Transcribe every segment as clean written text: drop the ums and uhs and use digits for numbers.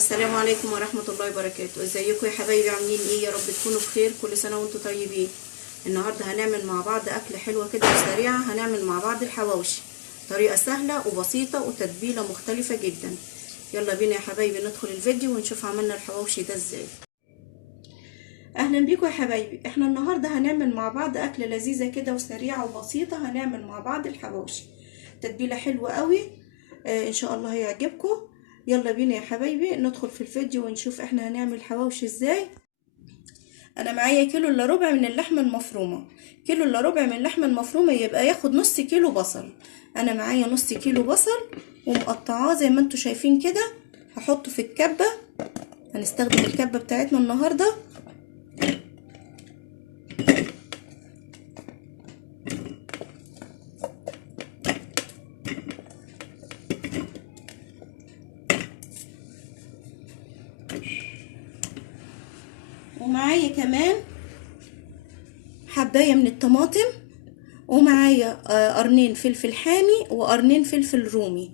السلام عليكم ورحمة الله وبركاته. ازيكم يا حبايبي؟ عاملين ايه؟ يا رب تكونوا بخير. كل سنة وانتم طيبين. النهاردة هنعمل مع بعض اكلة حلوة كده وسريعة. هنعمل مع بعض الحواوشي، طريقة سهلة وبسيطة وتتبيلة مختلفة جدا. يلا بينا يا حبايبي ندخل الفيديو ونشوف عملنا الحواوشي ده ازاي. اهلا بيكم يا حبايبي. احنا النهاردة هنعمل مع بعض اكلة لذيذة كده وسريعة وبسيطة. هنعمل مع بعض الحواوشي، تتبيلة حلوة قوي. ان شاء الله هيعجبكم. يلا بينا يا حبايبي ندخل في الفيديو ونشوف احنا هنعمل حواوشي ازاي. انا معايا كيلو الا ربع من اللحمه المفرومه. كيلو الا ربع من اللحمه المفرومه يبقى ياخد نص كيلو بصل. انا معايا نص كيلو بصل ومقطعاه زي ما انتوا شايفين كده. هحطه في الكبه. هنستخدم الكبه بتاعتنا النهارده. ومعايا كمان حبايه من الطماطم، ومعايا قرنين فلفل حامي وقرنين فلفل رومي.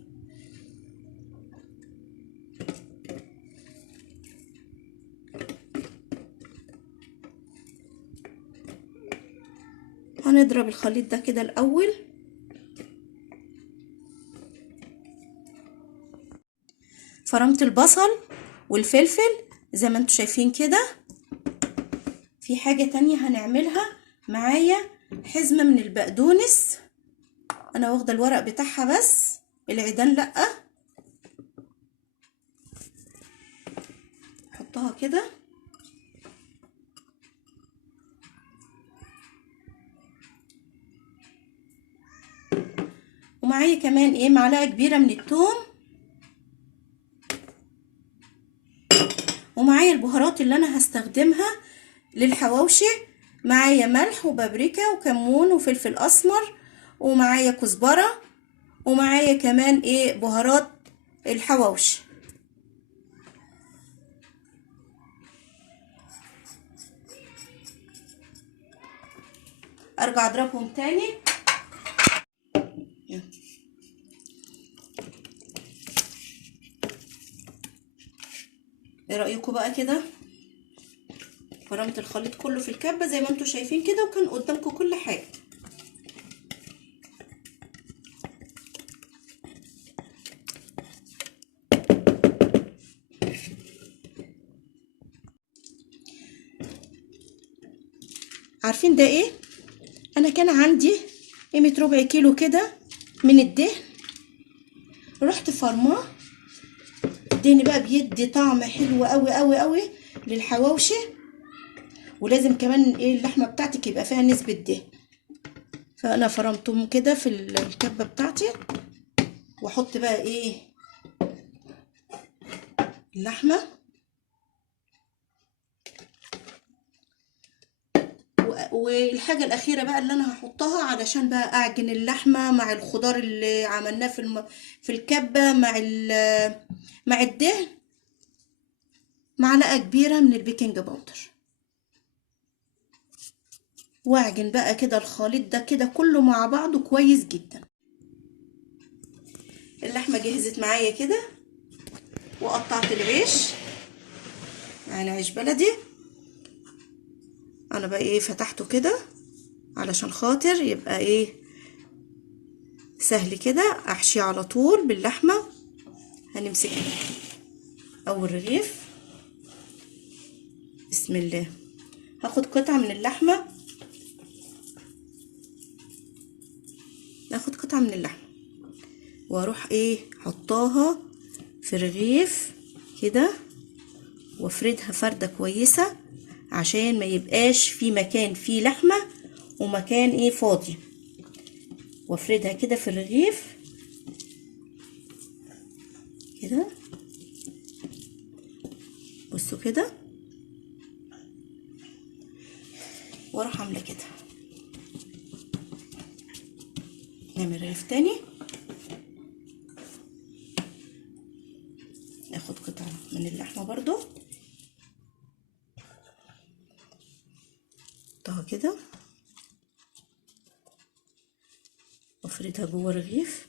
هنضرب الخليط ده كده الاول. فرمت البصل والفلفل زي ما انتوا شايفين كده. في حاجة تانية هنعملها. معايا حزمة من البقدونس، انا واخدة الورق بتاعها بس العيدان لأ. حطها كده. ومعايا كمان ايه معلقة كبيرة من الثوم. ومعايا البهارات اللي انا هستخدمها للحواوشي. معايا ملح وبابريكا وكمون وفلفل اسمر، ومعايا كزبرة، ومعايا كمان ايه بهارات الحواوشي. ارجع اضربهم تاني. ايه رأيكم بقى كده؟ فرمت الخليط كله في الكبة زي ما انتوا شايفين كده، وكان قدامكم كل حاجة. عارفين ده ايه؟ انا كان عندي قيمة ربع كيلو كده من الدهن، رحت فرماه. الدهن بقى بيدي طعم حلو قوي قوي قوي للحواوشي. ولازم كمان ايه اللحمة بتاعتك يبقى فيها نسبة دهن. فانا فرمتهم كده في الكبة بتاعتي. واحط بقى ايه اللحمة. والحاجة الأخيرة بقى اللي أنا هحطها علشان بقى أعجن اللحمة مع الخضار اللي عملناه في الكبة مع الدهن. معلقة كبيرة من البيكنج باودر. واعجن بقى كده الخليط ده كده كله مع بعضه كويس جدا. اللحمة جهزت معايا كده. وقطعت العيش. يعني عيش بلدي. أنا بقى إيه فتحته كده علشان خاطر يبقى إيه سهل كده أحشيه على طول باللحمة. هنمسك أول رغيف. بسم الله. هاخد قطعة من اللحمة. ناخد قطعة من اللحمة واروح ايه حطاها في رغيف كده، وافردها فردة كويسة عشان ما يبقاش في مكان فيه لحمة ومكان ايه فاضي. وافردها كده في الرغيف كده. بصوا كده. واروح عاملة كده. نعمل رغيف تاني. ناخد قطعة من اللحمة برضو. احطها كده وافردها جوه الرغيف.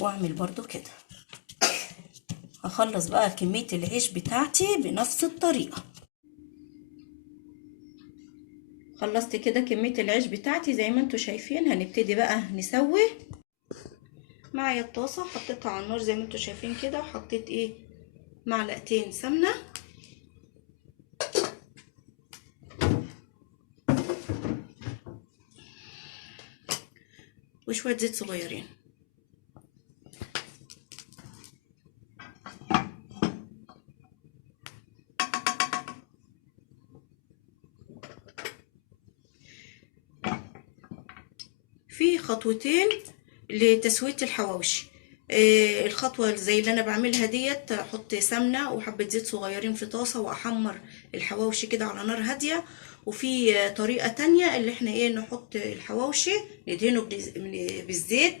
واعمل برضو كده. هخلص بقى كمية العيش بتاعتي بنفس الطريقة. خلصت كده كمية العيش بتاعتي زي ما انتوا شايفين. هنبتدي بقى نسوي. معايا الطاسة حطيتها على النار زي ما انتوا شايفين كده، وحطيت ايه معلقتين سمنة وشوية زيت صغيرين. في خطوتين لتسوية الحواوشي. الخطوة زي اللي انا بعملها ديت، احط سمنة وحبة زيت صغيرين في طاسة واحمر الحواوشي كده على نار هادية. وفي طريقة تانية اللي احنا ايه، نحط الحواوشي ندهنه بالزيت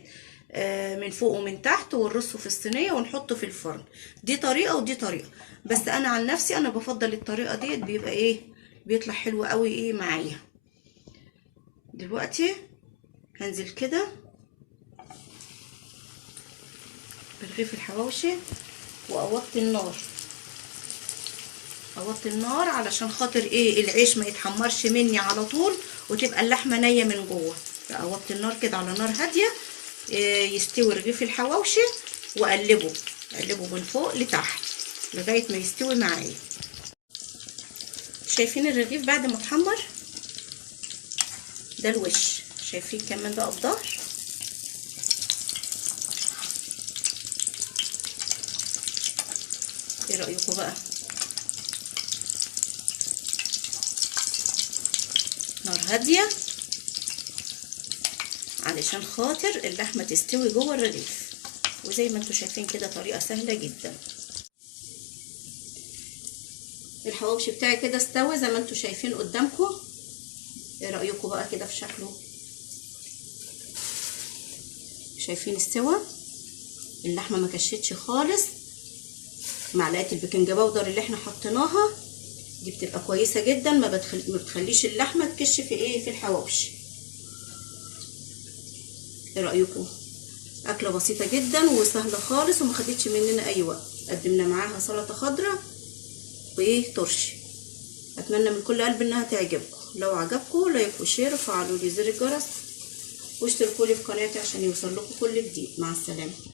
من فوق ومن تحت، ونرصه في الصينية ونحطه في الفرن. دي طريقة ودي طريقة، بس انا عن نفسي انا بفضل الطريقة ديت، بيبقى ايه، بيطلع حلو قوي ايه معايا. دلوقتي هنزل كده برغيف الحواوشي واوطي النار. اوطي النار علشان خاطر ايه، العيش ما يتحمرش مني على طول وتبقى اللحمه نيه من جوه. اوطي النار كده على نار هاديه، يستوي رغيف الحواوشي، واقلبه من فوق لتحت لغايه ما يستوي معايا. شايفين الرغيف بعد ما اتحمر؟ ده الوش. شايفين كمان بقى الظهر. ايه رايكم بقى؟ نار هاديه علشان خاطر اللحمه تستوي جوه الرغيف. وزي ما انتوا شايفين كده طريقه سهله جدا. الحواوشي بتاعي كده استوى زي ما انتوا شايفين قدامكم. ايه رايكم بقى كده في شكله؟ شايفين استوى؟ اللحمه ما كشتش خالص. معلقه البيكنج باودر اللي احنا حطيناها دي بتبقى كويسه جدا، ما بتخليش اللحمه تكش في ايه، في الحواوشي. ايه رايكم؟ اكله بسيطه جدا وسهله خالص وما خدتش مننا اي وقت. قدمنا معاها سلطه خضراء وايه، ترشي. اتمنى من كل قلب انها تعجبكم. لو عجبكم لايك وشير وفعلوا لي زر الجرس واشتركوا لي في قناتي عشان يوصل لكم كل جديد. مع السلامه.